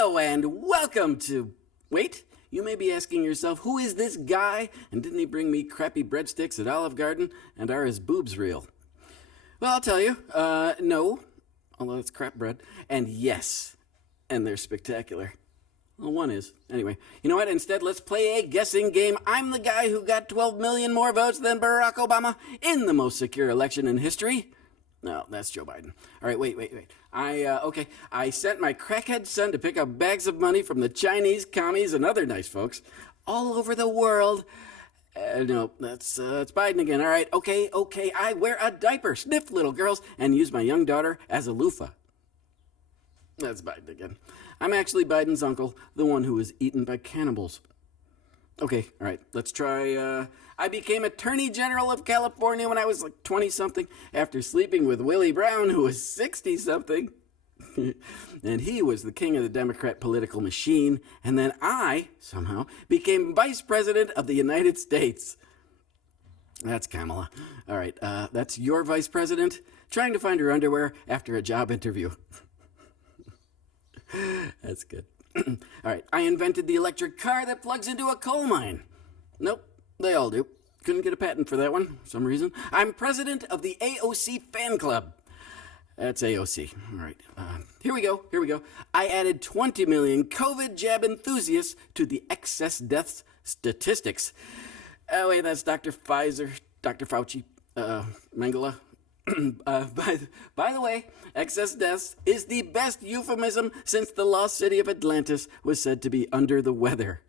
Hello and welcome to... Wait, you may be asking yourself, who is this guy? And didn't he bring me crappy breadsticks at Olive Garden? And are his boobs real? Well, I'll tell you, no, although it's crap bread. And yes, and they're spectacular. Well, one is. Anyway, you know what? Instead, let's play a guessing game. I'm the guy who got 12 million more votes than Barack Obama in the most secure election in history. No, that's Joe Biden. All right, wait. I sent my crackhead son to pick up bags of money from the Chinese commies and other nice folks all over the world. No, that's Biden again. All right, okay. I wear a diaper, sniff little girls, and use my young daughter as a loofah. That's Biden again. I'm actually Biden's uncle, the one who was eaten by cannibals. Okay, all right, let's try, I became Attorney General of California when I was like 20-something after sleeping with Willie Brown, who was 60-something. And he was the king of the Democrat political machine. And then I, somehow, became Vice President of the United States. That's Kamala. All right, that's your Vice President trying to find her underwear after a job interview. That's good. All right, I invented the electric car that plugs into a coal mine. Nope, they all do. Couldn't get a patent for that one for some reason. I'm president of the AOC fan club. That's AOC. All right, here we go. I added 20 million COVID jab enthusiasts to the excess deaths statistics. Oh, wait, that's Dr. Pfizer, Dr. Fauci, Mengele. By the way, excess deaths is the best euphemism since the lost city of Atlantis was said to be under the weather.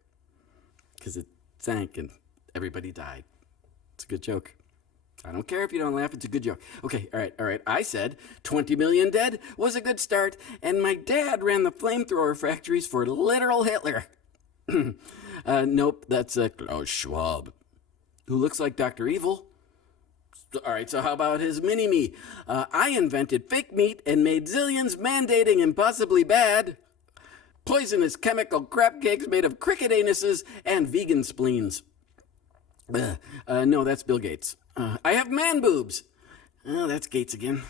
Because it sank and everybody died. It's a good joke. I don't care if you don't laugh, it's a good joke. Okay, all right. I said 20 million dead was a good start, and my dad ran the flamethrower factories for literal Hitler. Nope, that's Klaus Schwab, who looks like Dr. Evil. All right, so how about his mini-me? I invented fake meat and made zillions mandating impossibly bad poisonous chemical crap cakes made of cricket anuses and vegan spleens. No, that's Bill Gates. I have man boobs. Oh, that's Gates again.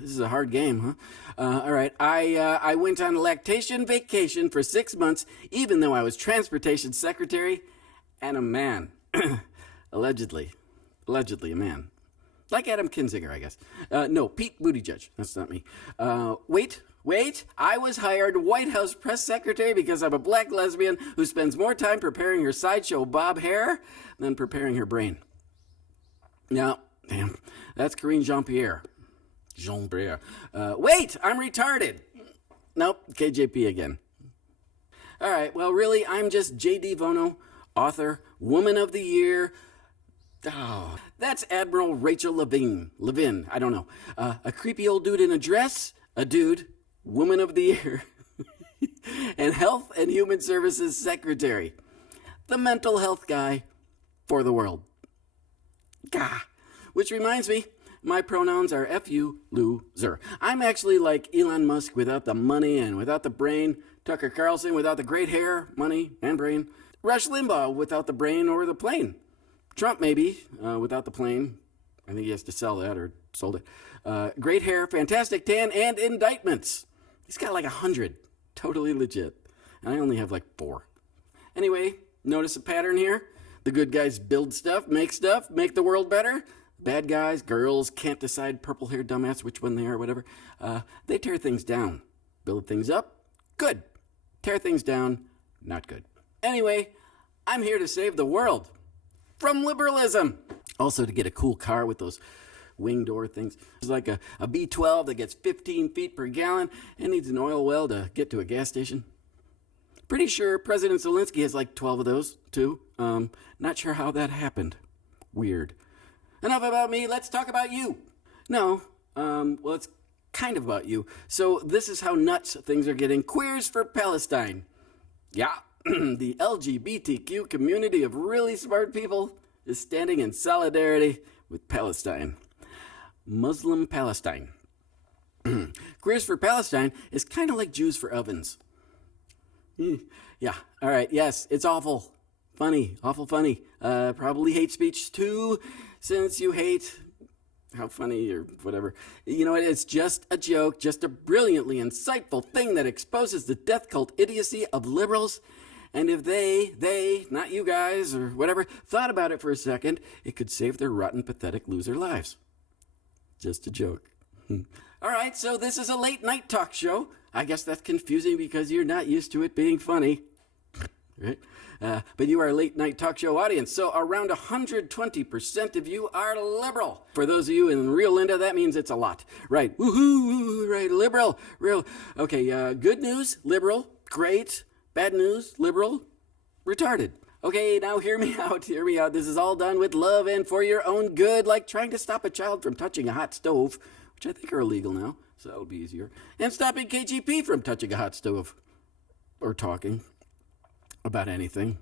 This is a hard game, huh? All right, I went on lactation vacation for 6 months, even though I was transportation secretary and a man. Allegedly a man. Like Adam Kinzinger, I guess. No, Pete Buttigieg. That's not me. Wait. I was hired White House press secretary because I'm a black lesbian who spends more time preparing her sideshow bob hair than preparing her brain. No, damn. That's Karine Jean-Pierre. Wait, I'm retarded. Nope, KJP again. All right, well, really, I'm just J.D. Vono, author, woman of the year. Oh, that's Admiral Rachel Levin, I don't know. A creepy old dude in a dress, a dude, woman of the year, and Health and Human Services Secretary. The mental health guy for the world. Gah. Which reminds me, my pronouns are F-U, loser. I'm actually like Elon Musk without the money and without the brain, Tucker Carlson without the great hair, money, and brain, Rush Limbaugh without the brain or the plane. Trump, maybe, without the plane. I think he has to sell that or sold it. Great hair, fantastic tan, and indictments. He's got like 100. Totally legit. And I only have like 4. Anyway, notice a pattern here? The good guys build stuff, make the world better. Bad guys, girls, can't decide, purple-haired dumbass, which one they are, whatever. They tear things down. Build things up, good. Tear things down, not good. Anyway, I'm here to save the world. From liberalism. Also to get a cool car with those wing door things. It's like a B12 that gets 15 feet per gallon and needs an oil well to get to a gas station. Pretty sure President Zelensky has like 12 of those, too. Not sure how that happened. Weird. Enough about me, let's talk about you. No, well, it's kind of about you. So this is how nuts things are getting. Queers for Palestine. Yeah. The LGBTQ community of really smart people is standing in solidarity with Palestine. Muslim Palestine. Queers for Palestine is kind of like Jews for ovens. Yeah, all right, yes, it's awful. Funny, awful funny. Probably hate speech too, since you hate how funny or whatever. You know, it's just a joke, just a brilliantly insightful thing that exposes the death cult idiocy of liberals. And if they, not you guys or whatever, thought about it for a second, it could save their rotten, pathetic loser lives. Just a joke. All right, so this is a late night talk show. I guess that's confusing because you're not used to it being funny. Right? But you are a late night talk show audience, so around 120% of you are liberal. For those of you in real Linda, that means it's a lot. Right, woohoo, right, liberal, real. Okay, good news, liberal, great. Bad news, liberal, retarded. Okay, now hear me out. This is all done with love and for your own good, like trying to stop a child from touching a hot stove, which I think are illegal now, so that'll be easier, and stopping KGP from touching a hot stove or talking about anything,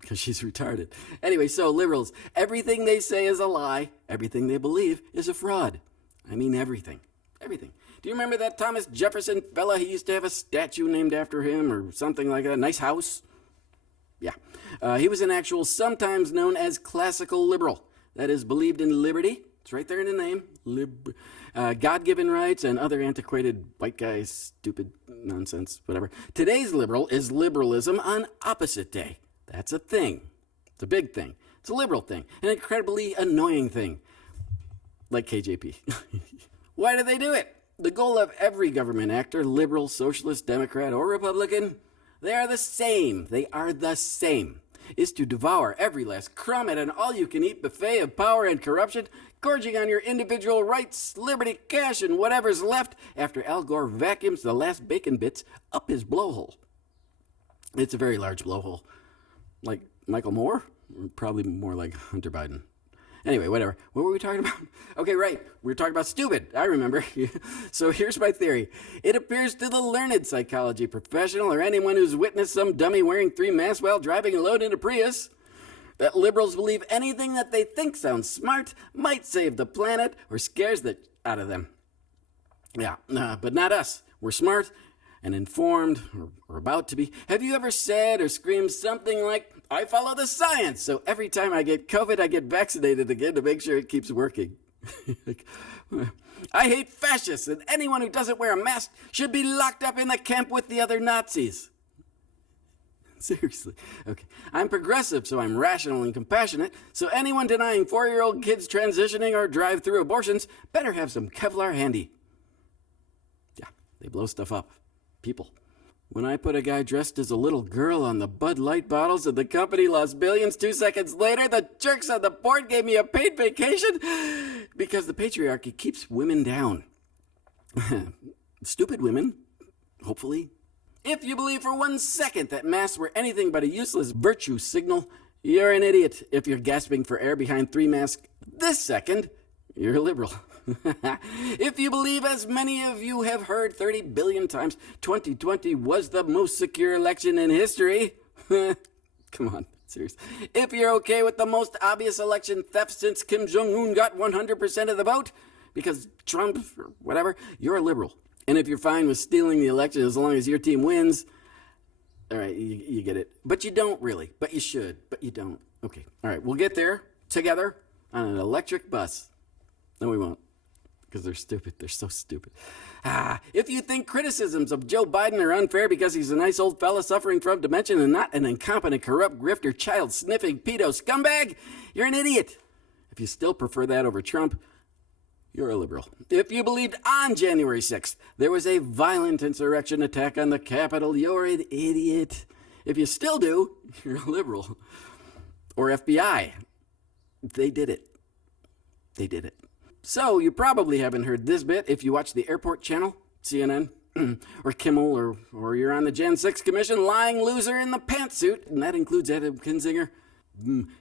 because she's retarded. Anyway, so liberals, everything they say is a lie. Everything they believe is a fraud. I mean everything. Everything. Do you remember that Thomas Jefferson fella? He used to have a statue named after him or something like that. Nice house. Yeah. He was an actual, sometimes known as classical liberal. That is, believed in liberty. It's right there in the name. God-given rights and other antiquated white guys, stupid nonsense, whatever. Today's liberal is liberalism on opposite day. That's a thing. It's a big thing. It's a liberal thing. An incredibly annoying thing. Like KJP. Why do they do it? The goal of every government actor, liberal, socialist, Democrat, or Republican, they are the same. They are the same. Is to devour every last crumb at an all-you-can-eat buffet of power and corruption, gorging on your individual rights, liberty, cash, and whatever's left after Al Gore vacuums the last bacon bits up his blowhole. It's a very large blowhole. Like Michael Moore? Or probably more like Hunter Biden. Anyway, whatever. What were we talking about? Okay, right. We were talking about stupid. I remember. So here's my theory. It appears to the learned psychology professional or anyone who's witnessed some dummy wearing 3 masks while driving alone in a Prius that liberals believe anything that they think sounds smart might save the planet or scares the out of them. Yeah, but not us. We're smart and informed, or about to be. Have you ever said or screamed something like, I follow the science, so every time I get COVID, I get vaccinated again to make sure it keeps working? I hate fascists, and anyone who doesn't wear a mask should be locked up in the camp with the other Nazis. Seriously. Okay. I'm progressive, so I'm rational and compassionate, so anyone denying 4-year-old kids transitioning or drive-through abortions better have some Kevlar handy. Yeah, they blow stuff up. People. When I put a guy dressed as a little girl on the Bud Light bottles and the company lost billions, 2 seconds later, the jerks on the board gave me a paid vacation because the patriarchy keeps women down. Stupid women, hopefully. If you believe for 1 second that masks were anything but a useless virtue signal, you're an idiot. If you're gasping for air behind 3 masks this second, you're a liberal. If you believe, as many of you have heard 30 billion times, 2020 was the most secure election in history. Come on, seriously. If you're okay with the most obvious election theft since Kim Jong-un got 100% of the vote, because Trump or whatever, you're a liberal. And if you're fine with stealing the election as long as your team wins, all right, you get it. But you don't really. But you should. But you don't. Okay. All right, we'll get there together on an electric bus. No, we won't. Because they're stupid. They're so stupid. If you think criticisms of Joe Biden are unfair because he's a nice old fella suffering from dementia and not an incompetent, corrupt, grifter, child-sniffing, pedo scumbag, you're an idiot. If you still prefer that over Trump, you're a liberal. If you believed on January 6th there was a violent insurrection attack on the Capitol, you're an idiot. If you still do, you're a liberal. Or FBI. They did it. They did it. So you probably haven't heard this bit if you watch the Airport Channel, CNN, or Kimmel, or you're on the Gen 6 Commission, lying loser in the pantsuit, and that includes Adam Kinzinger.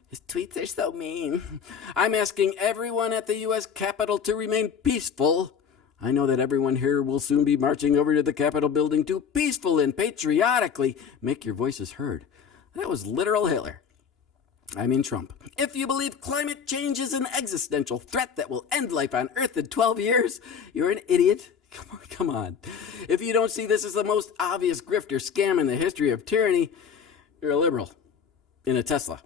His tweets are so mean. I'm asking everyone at the U.S. Capitol to remain peaceful. I know that everyone here will soon be marching over to the Capitol building to peaceful and patriotically make your voices heard. That was literal Hitler. I mean Trump. If you believe climate change is an existential threat that will end life on Earth in 12 years, you're an idiot. Come on. If you don't see this as the most obvious grifter scam in the history of tyranny, you're a liberal in a Tesla.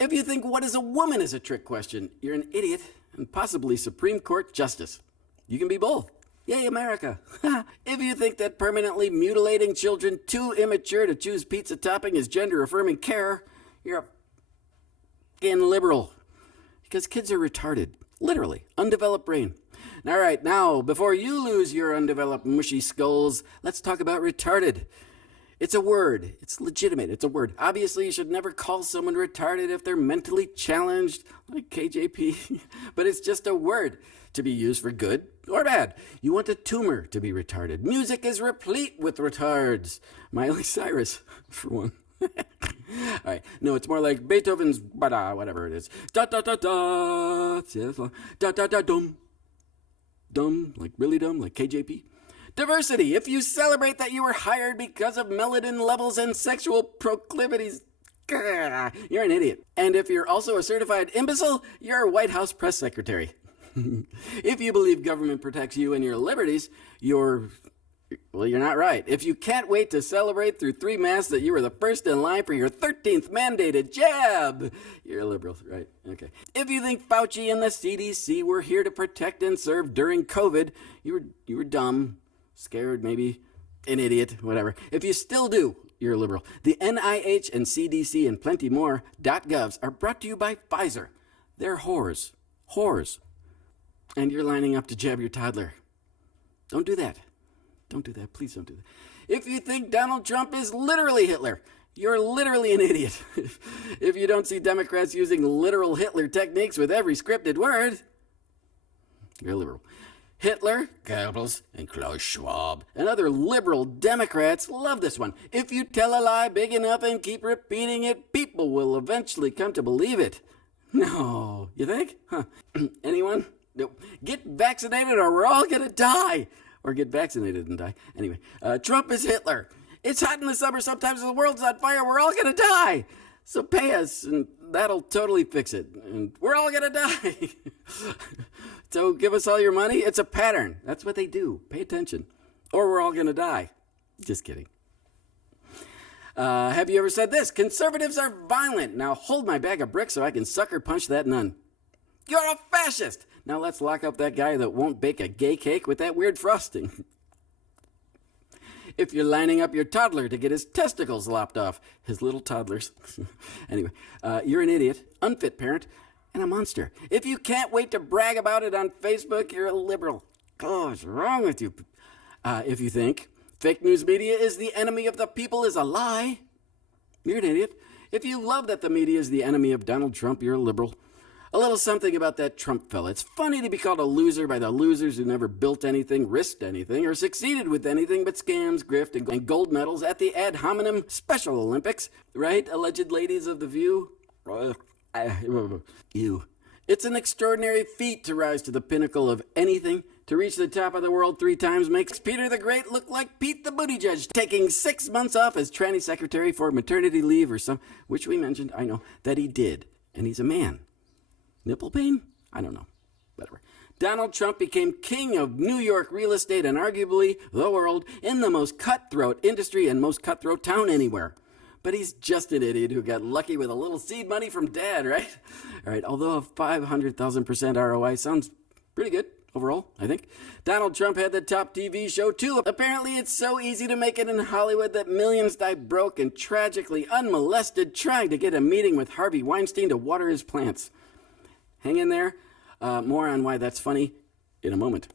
If you think what is a woman is a trick question, you're an idiot. and possibly Supreme Court justice. You can be both. Yay, America. If you think that permanently mutilating children too immature to choose pizza topping is gender-affirming care, you're a fucking liberal. Because kids are retarded. Literally. Undeveloped brain. All right, now, before you lose your undeveloped mushy skulls, let's talk about retarded. It's a word. It's legitimate. It's a word. Obviously, you should never call someone retarded if they're mentally challenged, like KJP. But it's just a word to be used for good or bad. You want a tumor to be retarded. Music is replete with retards. Miley Cyrus, for one. All right. No, it's more like Beethoven's whatever it is. Da da da da. Da da da dum. Dumb, like really dumb, like KJP. Diversity. If you celebrate that you were hired because of melanin levels and sexual proclivities, you're an idiot. And if you're also a certified imbecile, you're a White House press secretary. If you believe government protects you and your liberties, you're not right. If you can't wait to celebrate through 3 masks that you were the first in line for your 13th mandated jab, you're a liberal, right? Okay. If you think Fauci and the CDC were here to protect and serve during COVID, you were dumb, scared, maybe an idiot, whatever. If you still do, you're a liberal. The NIH and CDC and plenty more .govs are brought to you by Pfizer. They're whores. Whores. And you're lining up to jab your toddler. Don't do that. Don't do that. Please don't do that. If you think Donald Trump is literally Hitler, you're literally an idiot. If you don't see Democrats using literal Hitler techniques with every scripted word, you're a liberal. Hitler, Goebbels, and Klaus Schwab, and other liberal Democrats love this one. If you tell a lie big enough and keep repeating it, people will eventually come to believe it. No, you think? Huh. Anyone? No. Get vaccinated or we're all gonna die. Or get vaccinated and die. Anyway, Trump is Hitler. It's hot in the summer. Sometimes the world's on fire. We're all going to die. So pay us, and that'll totally fix it. And we're all going to die. So give us all your money. It's a pattern. That's what they do. Pay attention. Or we're all going to die. Just kidding. Have you ever said this? Conservatives are violent. Now hold my bag of bricks so I can sucker punch that nun. You're a fascist. Now let's lock up that guy that won't bake a gay cake with that weird frosting. If you're lining up your toddler to get his testicles lopped off, his little toddlers. Anyway, you're an idiot, unfit parent, and a monster. If you can't wait to brag about it on Facebook, you're a liberal. Oh, what's wrong with you? If you think fake news media is the enemy of the people is a lie, you're an idiot. If you love that the media is the enemy of Donald Trump, you're a liberal. A little something about that Trump fella. It's funny to be called a loser by the losers who never built anything, risked anything, or succeeded with anything but scams, grift, and gold medals at the ad hominem Special Olympics. Right, alleged ladies of the View? Ew. It's an extraordinary feat to rise to the pinnacle of anything. To reach the top of the world 3 times makes Peter the Great look like Pete the Buttigieg, taking 6 months off as tranny secretary for maternity leave or some, which we mentioned, I know, that he did. And he's a man. Nipple pain? I don't know. Whatever. Donald Trump became king of New York real estate and arguably the world in the most cutthroat industry and most cutthroat town anywhere. But he's just an idiot who got lucky with a little seed money from dad, right? All right, although a 500,000% ROI sounds pretty good overall, I think. Donald Trump had the top TV show too. Apparently it's so easy to make it in Hollywood that millions die broke and tragically unmolested trying to get a meeting with Harvey Weinstein to water his plants. Hang in there. More on why that's funny in a moment.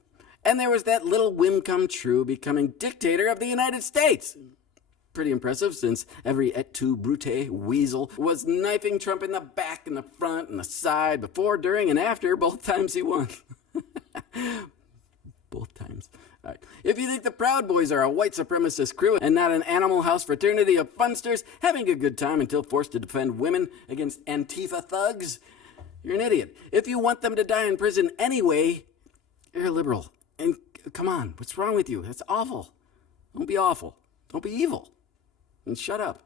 And there was that little whim come true, becoming dictator of the United States. Pretty impressive, since every et tu brute weasel was knifing Trump in the back and the front and the side before, during, and after both times he won. Both times. All right. If you think the Proud Boys are a white supremacist crew and not an Animal House fraternity of funsters having a good time until forced to defend women against Antifa thugs, you're an idiot. If you want them to die in prison anyway, you're a liberal. And come on, what's wrong with you? That's awful. Don't be awful. Don't be evil. And shut up.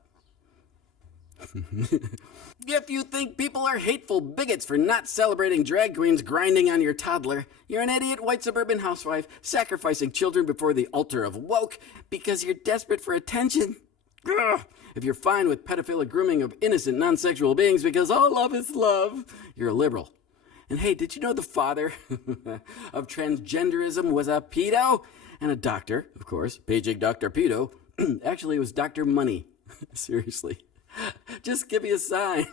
If you think people are hateful bigots for not celebrating drag queens grinding on your toddler, you're an idiot white suburban housewife sacrificing children before the altar of woke because you're desperate for attention. Ugh. If you're fine with pedophilic grooming of innocent non-sexual beings because all love is love, you're a liberal. And hey, did you know the father of transgenderism was a pedo? And a doctor, of course, paging Dr. Pedo, actually it was Dr. Money. Seriously. Just give me a sign.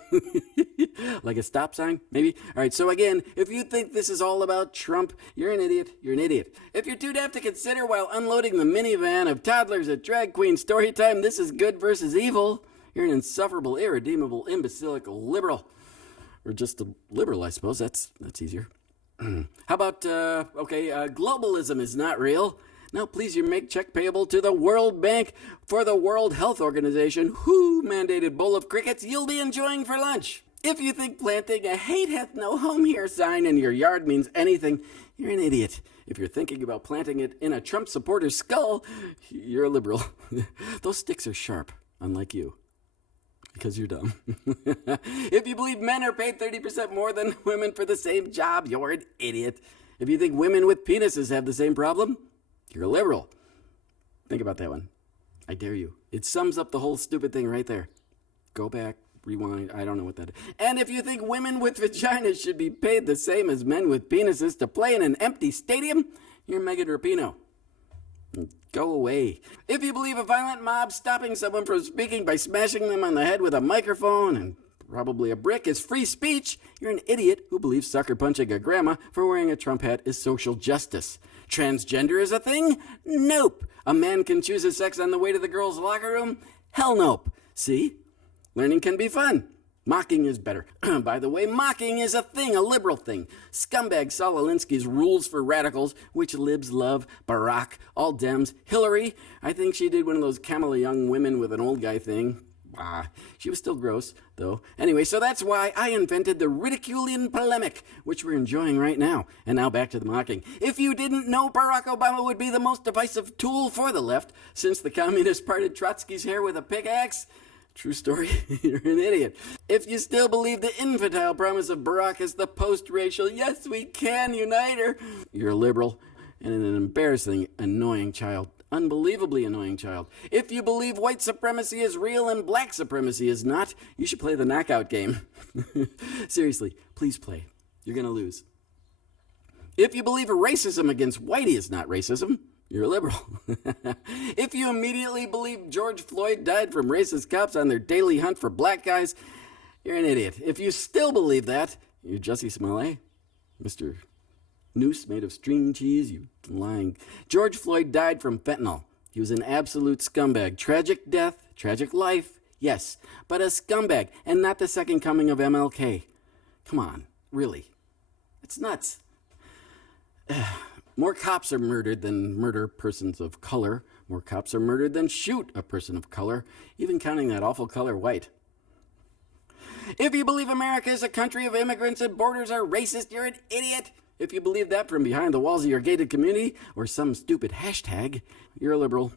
Like a stop sign, maybe? All right, so again, if you think this is all about Trump, you're an idiot. You're an idiot. If you're too deaf to consider while unloading the minivan of toddlers at Drag Queen Storytime, this is good versus evil, you're an insufferable, irredeemable, imbecilical liberal. Or just a liberal, I suppose. That's easier. How about, globalism is not real. Now, please, you make check payable to the World Bank for the World Health Organization, who mandated bowl of crickets you'll be enjoying for lunch. If you think planting a hate hath no home here sign in your yard means anything, you're an idiot. If you're thinking about planting it in a Trump supporter's skull, you're a liberal. Those sticks are sharp, unlike you. Because you're dumb. If you believe men are paid 30% more than women for the same job, you're an idiot. If you think women with penises have the same problem, you're a liberal. Think about that one. I dare you. It sums up the whole stupid thing right there. Go back, rewind, I don't know what that is. And if you think women with vaginas should be paid the same as men with penises to play in an empty stadium, you're Megan Rapinoe. Go away. If you believe a violent mob stopping someone from speaking by smashing them on the head with a microphone and probably a brick is free speech, you're an idiot who believes sucker punching a grandma for wearing a Trump hat is social justice. Transgender is a thing? Nope. A man can choose his sex on the way to the girls' locker room? Hell nope. See? Learning can be fun. Mocking is better. By the way, mocking is a thing, a liberal thing. Scumbag Saul Alinsky's rules for radicals, which libs love, Barack, all Dems, Hillary. I think she did one of those Kamala Young women with an old guy thing. She was still gross, though. Anyway, so that's why I invented the ridiculian polemic, which we're enjoying right now. And now back to the mocking. If you didn't know, Barack Obama would be the most divisive tool for the left since the communists parted Trotsky's hair with a pickaxe. True story. You're an idiot. If you still believe the infantile promise of Barack is the post-racial, yes, we can unite her, you're a liberal and an embarrassing, annoying child. Unbelievably annoying child. If you believe white supremacy is real and black supremacy is not, you should play the knockout game. Seriously, please play. You're going to lose. If you believe racism against whitey is not racism, you're a liberal. If you immediately believe George Floyd died from racist cops on their daily hunt for black guys, you're an idiot. If you still believe that, you're Jussie Smollett, Mr. Noose made of string cheese, you lying. George Floyd died from fentanyl. He was an absolute scumbag. Tragic death, tragic life, yes, but a scumbag, and not the second coming of MLK. Come on, really. It's nuts. More cops are murdered than murder persons of color. More cops are murdered than shoot a person of color, even counting that awful color white. If you believe America is a country of immigrants and borders are racist, you're an idiot. If you believe that from behind the walls of your gated community or some stupid hashtag, you're a liberal.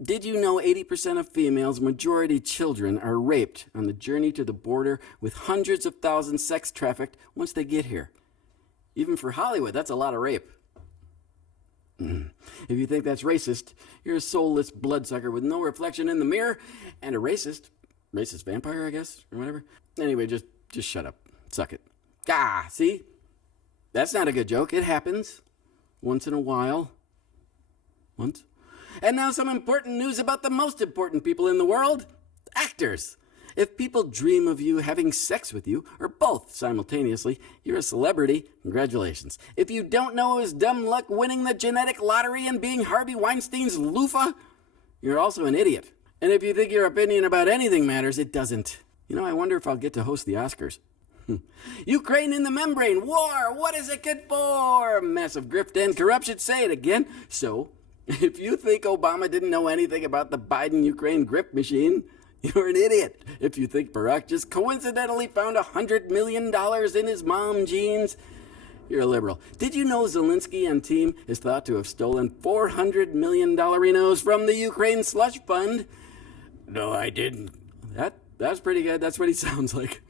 Did you know 80% of females, majority children, are raped on the journey to the border with hundreds of thousands sex trafficked once they get here? Even for Hollywood, that's a lot of rape. If you think that's racist, you're a soulless bloodsucker with no reflection in the mirror and a racist vampire, I guess, or whatever. Anyway, just shut up. Suck it. See? That's not a good joke. It happens once in a while. Once. And now some important news about the most important people in the world. Actors. If people dream of you having sex with you, or both simultaneously, you're a celebrity. Congratulations. If you don't know it was dumb luck winning the genetic lottery and being Harvey Weinstein's loofah, you're also an idiot. And if you think your opinion about anything matters, it doesn't. You know, I wonder if I'll get to host the Oscars. Ukraine in the membrane. War. What is it good for? Massive grift and corruption. Say it again. So, if you think Obama didn't know anything about the Biden-Ukraine grift machine, you're an idiot. If you think Barack just coincidentally found $100 million in his mom jeans, you're a liberal. Did you know Zelensky and team is thought to have stolen $400 million from the Ukraine slush fund? No, I didn't. That's pretty good. That's what he sounds like.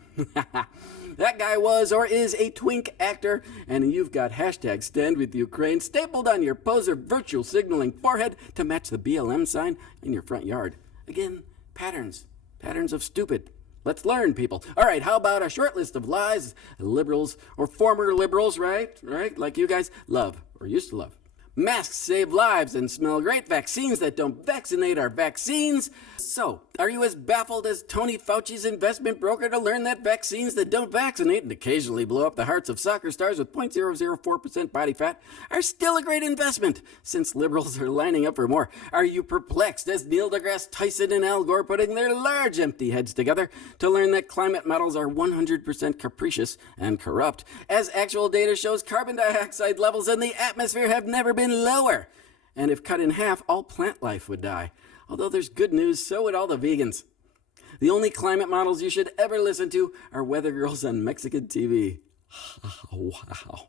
That guy was or is a twink actor, and you've got hashtag stand with Ukraine stapled on your poser virtual signaling forehead to match the BLM sign in your front yard. Again, patterns of stupid. Let's learn, people. All right, how about a short list of lies liberals or former liberals, right, like you guys love or used to love? Masks save lives and smell great. Vaccines that don't vaccinate are vaccines. So, are you as baffled as Tony Fauci's investment broker to learn that vaccines that don't vaccinate and occasionally blow up the hearts of soccer stars with 0.004% body fat are still a great investment, since liberals are lining up for more? Are you perplexed as Neil deGrasse Tyson and Al Gore putting their large empty heads together to learn that climate models are 100% capricious and corrupt, as actual data shows carbon dioxide levels in the atmosphere have never been lower, and if cut in half, all plant life would die? Although there's good news, so would all the vegans. The only climate models you should ever listen to are weather girls on Mexican TV. Wow.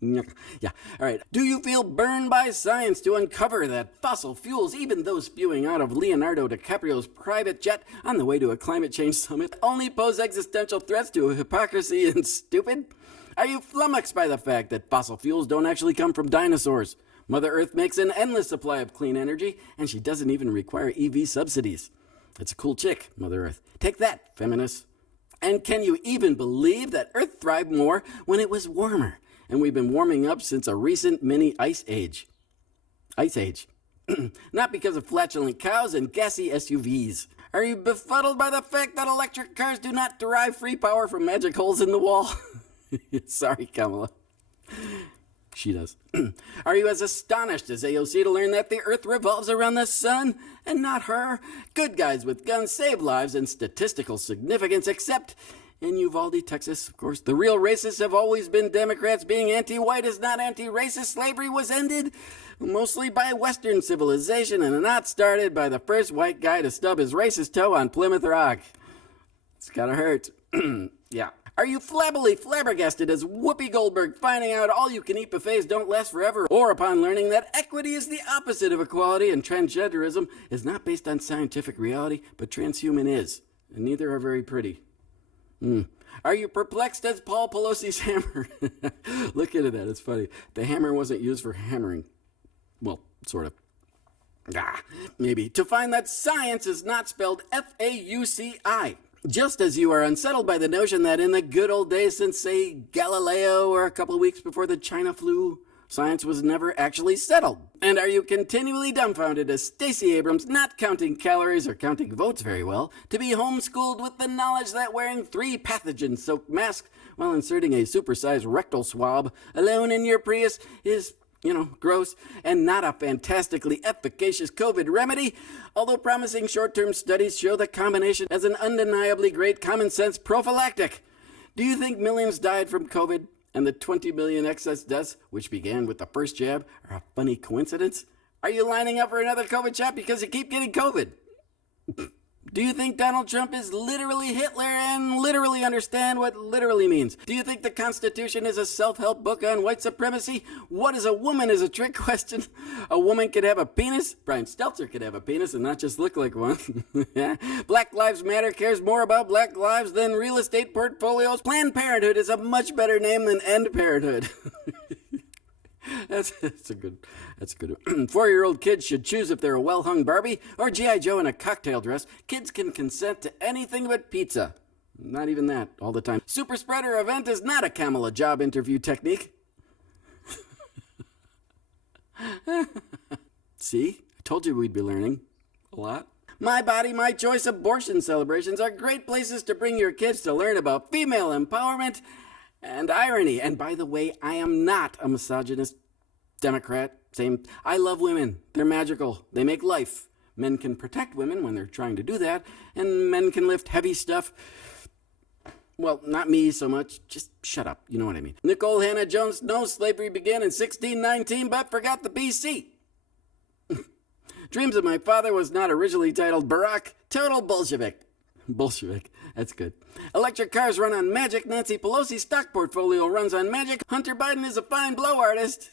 Yeah, all right. Do you feel burned by science to uncover that fossil fuels, even those spewing out of Leonardo DiCaprio's private jet on the way to a climate change summit, only pose existential threats to hypocrisy and stupid? Are you flummoxed by the fact that fossil fuels don't actually come from dinosaurs? Mother Earth makes an endless supply of clean energy, and she doesn't even require EV subsidies. It's a cool chick, Mother Earth. Take that, feminists. And can you even believe that Earth thrived more when it was warmer? And we've been warming up since a recent mini ice age. Ice age. Not because of flatulent cows and gassy SUVs. Are you befuddled by the fact that electric cars do not derive free power from magic holes in the wall? Sorry, Kamala. She does. Are you as astonished as AOC to learn that the Earth revolves around the sun and not her? Good guys with guns save lives and statistical significance, except in Uvalde, Texas, of course. The real racists have always been Democrats. Being anti-white is not anti-racist. Slavery was ended mostly by Western civilization and not started by the first white guy to stub his racist toe on Plymouth Rock. It's gotta hurt. Yeah. Are you flabbily flabbergasted as Whoopi Goldberg finding out all-you-can-eat buffets don't last forever, or upon learning that equity is the opposite of equality and transgenderism is not based on scientific reality, but transhuman is, and neither are very pretty? Are you perplexed as Paul Pelosi's hammer? Look into that, it's funny. The hammer wasn't used for hammering. Well, sort of. Maybe. To find that science is not spelled F-A-U-C-I. Just as you are unsettled by the notion that in the good old days since, say, Galileo or a couple weeks before the China flu, science was never actually settled. And are you continually dumbfounded as Stacey Abrams, not counting calories or counting votes very well, to be homeschooled with the knowledge that wearing 3 pathogen-soaked masks while inserting a supersized rectal swab alone in your Prius is, gross, and not a fantastically efficacious COVID remedy, although promising short-term studies show the combination as an undeniably great common-sense prophylactic? Do you think millions died from COVID and the 20 million excess deaths, which began with the first jab, are a funny coincidence? Are you lining up for another COVID shot because you keep getting COVID? Do you think Donald Trump is literally Hitler and literally understand what literally means? Do you think the Constitution is a self-help book on white supremacy? What is a woman is a trick question. A woman could have a penis. Brian Stelter could have a penis and not just look like one. Black Lives Matter cares more about black lives than real estate portfolios. Planned Parenthood is a much better name than End Parenthood. That's a good one. 4-year-old kids should choose if they're a well-hung Barbie or G.I. Joe in a cocktail dress. Kids can consent to anything but pizza. Not even that all the time. Super spreader event is not a Kamala job interview technique. See? I told you we'd be learning a lot. My Body, My Choice abortion celebrations are great places to bring your kids to learn about female empowerment and irony. And by the way, I am not a misogynist Democrat. Same. I love women. They're magical. They make life. Men can protect women when they're trying to do that, and men can lift heavy stuff. Well, not me so much. Just shut up. You know what I mean. Nicole Hannah-Jones knows slavery began in 1619, but forgot the BC. Dreams of My Father was not originally titled Barack. Total Bolshevik. Bolshevik. That's good. Electric cars run on magic. Nancy Pelosi's stock portfolio runs on magic. Hunter Biden is a fine blow artist.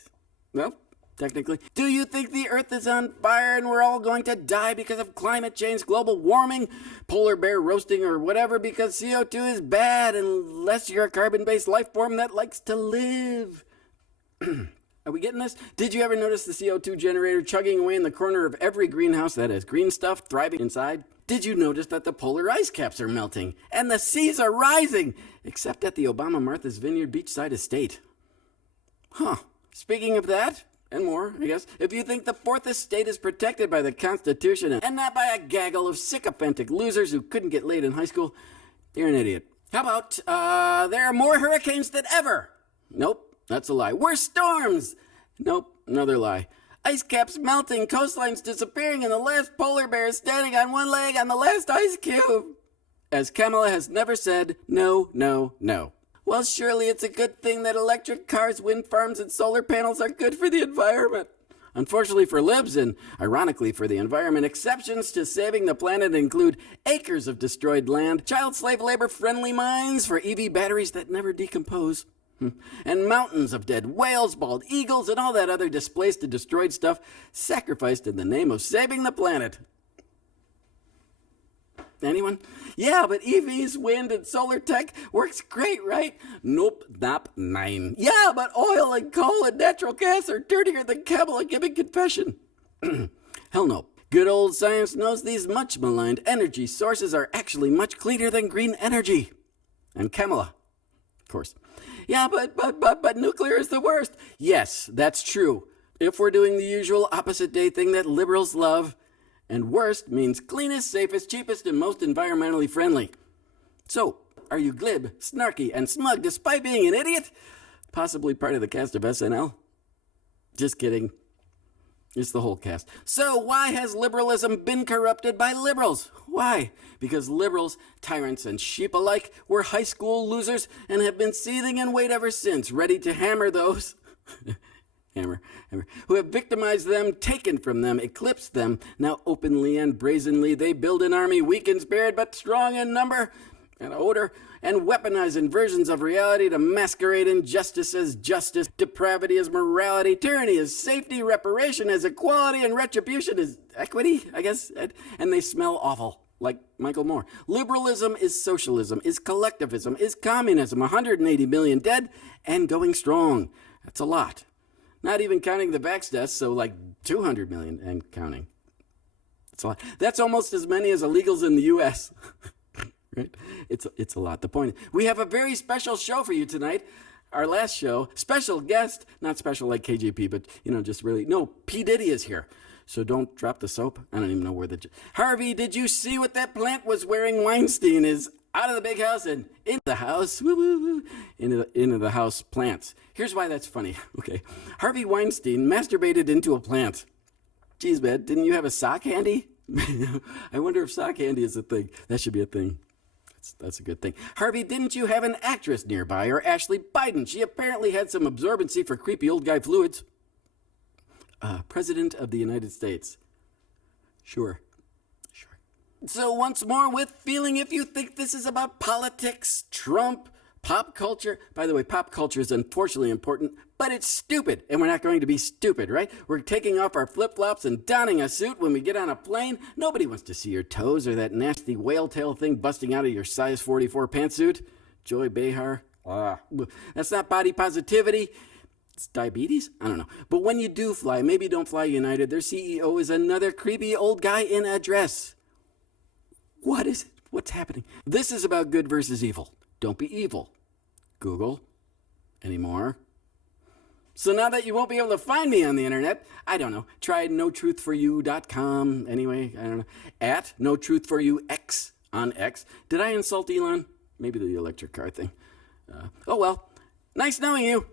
Well, technically. Do you think the Earth is on fire and we're all going to die because of climate change, global warming, polar bear roasting, or whatever because CO2 is bad unless you're a carbon-based life form that likes to live? Are we getting this? Did you ever notice the CO2 generator chugging away in the corner of every greenhouse that has green stuff thriving inside? Did you notice that the polar ice caps are melting and the seas are rising, except at the Obama Martha's Vineyard beachside estate? Huh. Speaking of that, and more, I guess, if you think the fourth estate is protected by the Constitution and not by a gaggle of sycophantic losers who couldn't get laid in high school, you're an idiot. How about, there are more hurricanes than ever? Nope, that's a lie. Worse storms? Nope, another lie. Ice caps melting, coastlines disappearing, and the last polar bear is standing on one leg on the last ice cube. As Kamala has never said, no, no, no. Well, surely it's a good thing that electric cars, wind farms, and solar panels are good for the environment. Unfortunately for libs, and ironically for the environment, exceptions to saving the planet include acres of destroyed land, child slave labor-friendly mines for EV batteries that never decompose, and mountains of dead whales, bald eagles, and all that other displaced and destroyed stuff sacrificed in the name of saving the planet. Anyone? Yeah, but EVs, wind, and solar tech works great, right? Nope, not nine. Yeah, but oil and coal and natural gas are dirtier than Kamala giving confession. Hell no. Good old science knows these much maligned energy sources are actually much cleaner than green energy. And Kamala, of course. Yeah, but nuclear is the worst. Yes, that's true. If we're doing the usual opposite day thing that liberals love, and worst means cleanest, safest, cheapest, and most environmentally friendly. So, are you glib, snarky, and smug despite being an idiot? Possibly part of the cast of SNL? Just kidding. It's the whole cast. So why has liberalism been corrupted by liberals? Why? Because liberals, tyrants, and sheep alike were high school losers and have been seething in wait ever since, ready to hammer those... Hammer, who have victimized them, taken from them, eclipsed them. Now openly and brazenly they build an army weak in spirit but strong in number and odor, and weaponize inversions of reality to masquerade injustice as justice, depravity as morality, tyranny as safety, reparation as equality, and retribution as equity, I guess. And they smell awful, like Michael Moore. Liberalism is socialism, is collectivism, is communism. 180 million dead and going strong. That's a lot. Not even counting the vax deaths, so like 200 million and counting. That's a lot. That's almost as many as illegals in the U.S. Right? It's a lot. The point is, we have a very special show for you tonight. Our last show, special guest, not special like KJP, but, just really, no, P. Diddy is here. So don't drop the soap. I don't even know where Harvey, did you see what that plant was wearing? Weinstein is out of the big house and into the house, into the house plants. Here's why that's funny. Okay, Harvey Weinstein masturbated into a plant. Geez, man, didn't you have a sock handy? I wonder if sock handy is a thing. That should be a thing. That's a good thing. Harvey, didn't you have an actress nearby, or Ashley Biden? She apparently had some absorbency for creepy old guy fluids. President of the United States. Sure. So once more with feeling, if you think this is about politics, Trump, pop culture. By the way, pop culture is unfortunately important, but it's stupid, and we're not going to be stupid, right? We're taking off our flip-flops and donning a suit when we get on a plane. Nobody wants to see your toes or that nasty whale tail thing busting out of your size 44 pantsuit. Joy Behar. That's not body positivity. It's diabetes? I don't know. But when you do fly, maybe don't fly United. Their CEO is another creepy old guy in a dress. What is it? What's happening? This is about good versus evil. Don't be evil. Google. Anymore? So now that you won't be able to find me on the internet, I don't know. Try notruthforyou.com. Anyway, I don't know. At notruthforyouX on X. Did I insult Elon? Maybe the electric car thing. Oh well. Nice knowing you.